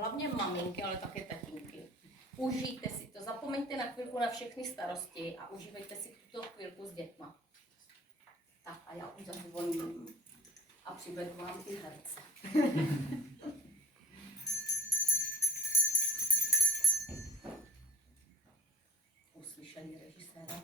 hlavně maminky, ale také tatínky. Užijte si to, zapomeňte na chvilku na všechny starosti a užívejte si tuto chvilku s dětma. Tak a já už zazvoním a přivedu vám i herce. Uslyšení režiséra.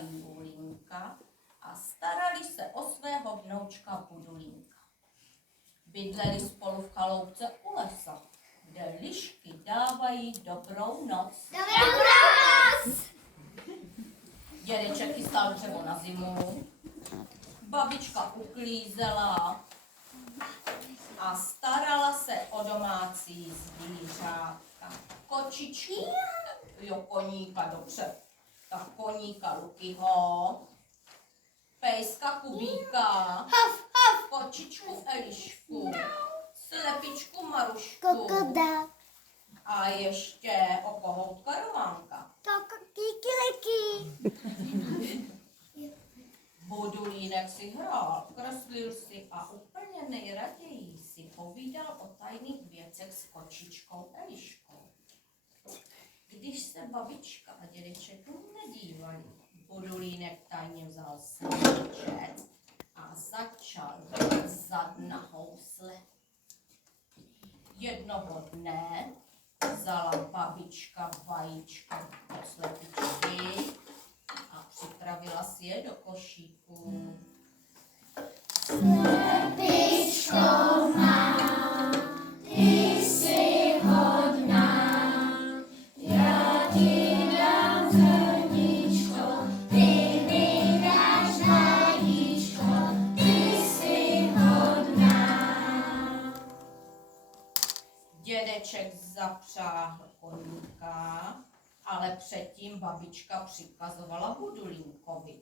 Julinka a starali se o svého vnoučka Budulínka. Bydleli spolu v chaloupce u lesa, kde lišky dávají dobrou noc. Dobrou noc! Dědeček chystal dřevo na zimu, babička uklízela a starala se o domácí zvířátka. Kočičku, jo, koníka, dobře. Tak koníka Lukyho, pejska Kubíka, kočičku Elišku, slepičku Marušku a ještě o kohoutka Románka. Kikiliky. Budulínek si hrál, kreslil si a úplně nejraději si povídal o tajných věcech s kočičkou Eliškou. Když se babička a dědeček nedívali, Budulínek tajně vzal svíček a začal řezat na housle. Jednoho dne vzala babička vajíčko do slepičky a připravila si je do košíku. Slepičko má, ty jsi hodná. Dědeček zapřáhl koníka, ale předtím babička přikazovala Budulínkovi.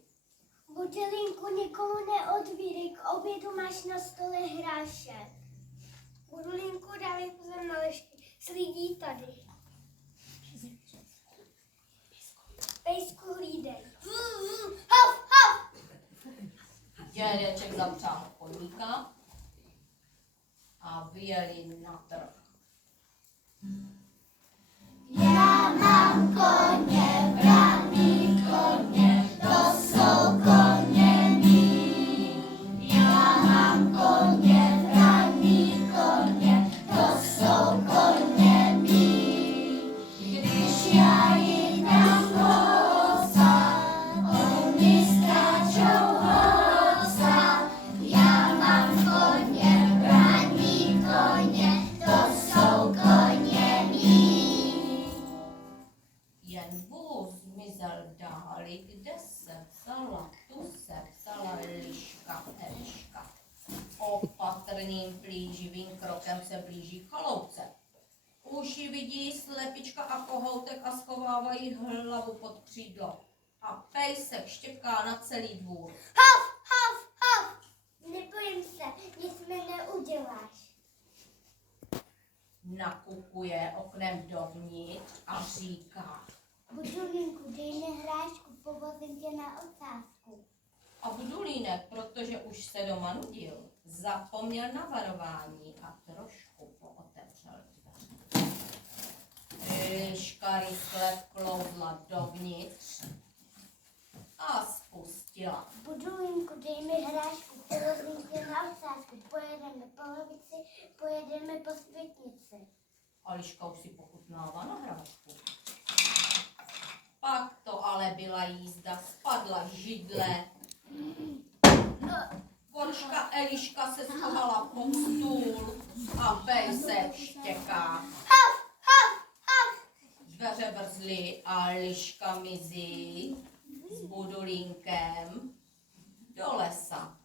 Budulínku, nikomu neodvírej, k obědu máš na stole hrášek. Budulínku, dávej pozor na lišky, slídí tady. Pejsku, hlídej. Hav, hav! Dědeček zapřáhl koníka a vyjeli na trh. Já mám koně, braný koně, to jsou koně mý. Já mám koně, braný koně, to jsou koně mý. Když já jídám hosa, oni skáčou hosa. Já mám koně, braný koně, to jsou koně mý. Jen vůz zmizel dáli, kde se vzala, tu se vzala liška Eliška. Opatrným plíživým krokem se blíží k chaloupce. Už ji vidí slepička a kohoutek a schovávají hlavu pod křídlo. A pejsek štěká na celý dvůr. Hav, hav, hav! Nebojím se, nic mi neuděláš. Nakukuje oknem dovnitř a říká. Budulínku, dej mi hrášku, povozím tě na ocásku. A Budulínek, protože už se doma nudil, zapomněl na varování a trošku pootevřel dveře. Liška rychle vklouzla dovnitř a spustila. Budulínku, dej mi hrášku, povozím tě na ocásku. pojedeme po lavici, pojedeme po světnici. Eliška už si pochutnává na hrášku. Pak to ale byla jízda, spadla židle. Kočka Eliška se schovala pod stůl a pejsek štěká. Dveře brzly a Eliška mizí s Budulínkem do lesa.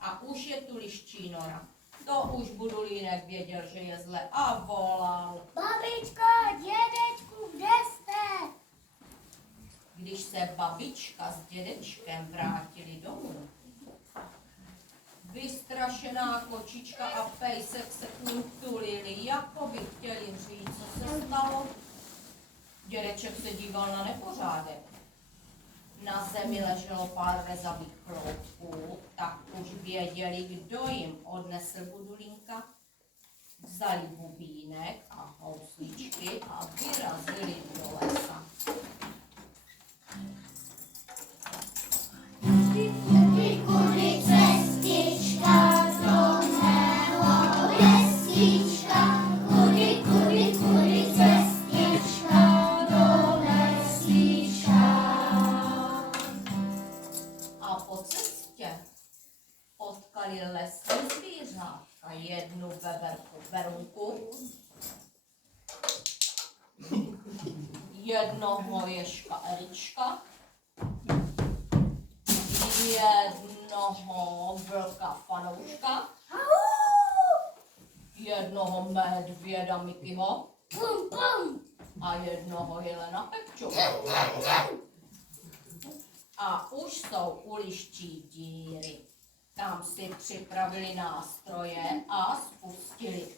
A už je tu liščí nora. To už Budulínek věděl, že je zle a volal. Babičko, dědečku, kde jste? Když se babička s dědečkem vrátili domů, vystrašená kočička a pejsek se k ním tulili, jako by chtěli říct, co se stalo. Dědeček se díval na nepořádek. Na zemi leželo pár rezavých chloupků, tak už věděli, kdo jim odnesl Budulínka. Vzali bubínek a housličky a vyrazili do lesa. Kudy cestička do mého lesíčka, kudy cestička do lesíčka. A po cestě potkali lesní zvířátka, jednu beberku Berunku, jednoho ježka Erička, jednoho vlka Fanouška, jednoho medvěda Mikyho Pum, pum. a jednoho jelena Pepču. A už jsou u liščí díry. Tam si připravili nástroje a spustili.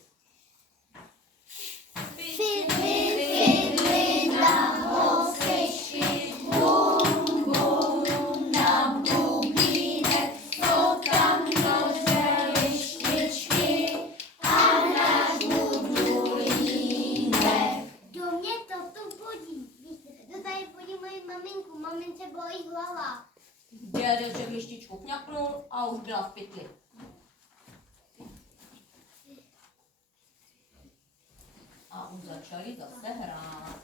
Fidli na housličky, bum, bum, na bubínek, jsou tam nože lištičky a náš Budulínek. Do mě to tu budí. To tady budí moji maminku, mamince bolí hlava. Dědeček lištičku kňapnul a už byla v pytli. A už začali zase hrát.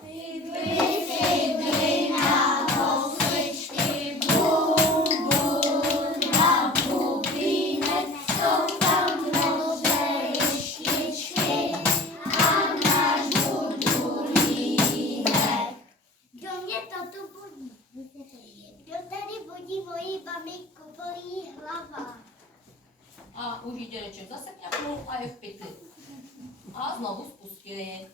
Fidli na housličky, bum, bum, na bubínek, jsou tam nože lištičky a náš Budulínek. Kdo mě to tu budí? Kdo tady budí moji maminku, bolí hlava. A už jí dědeček zase kňapnul a je v pytli. A znovu spustili.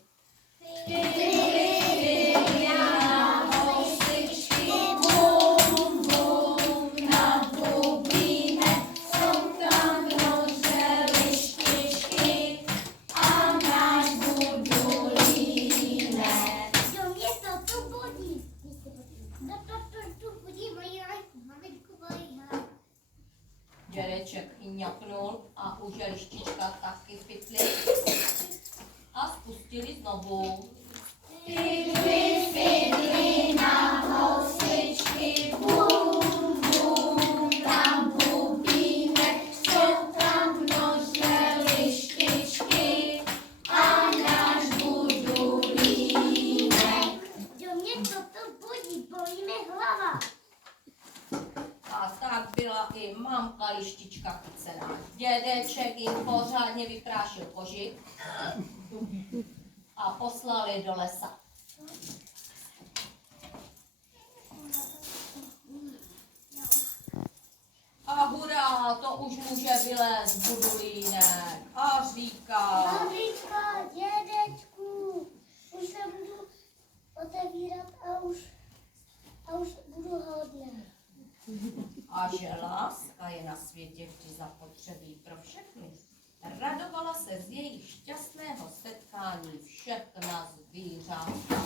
Fidli na housličky, bum, bum, na bubínek, jsou tam nože lištičky a náš Budulínek. Kdo mě to tu budí? Kdo to tu budí moji maminku, bolí hlava. Dědeček kňapnul a už je lištička taky v pytli. A spustili znovu. Fidli na housličky, bum, bum, na bubínek, jsou tam nože lištičky a náš Budulínek. Kdo mě toto budí, bolí mi hlava. A tak byla i mamka lištička chycená. Dědeček jim pořádně vyprášil koži a poslali do lesa. A hurá, to už může vylézt Budulínek. A říká, Babičko, dědečku, už se budu otevírat a už budu hodná. a že láska je na světě vždy zapotřebí pro všechny. Radovala se z jejich šťastného setkání všechna zvířátka.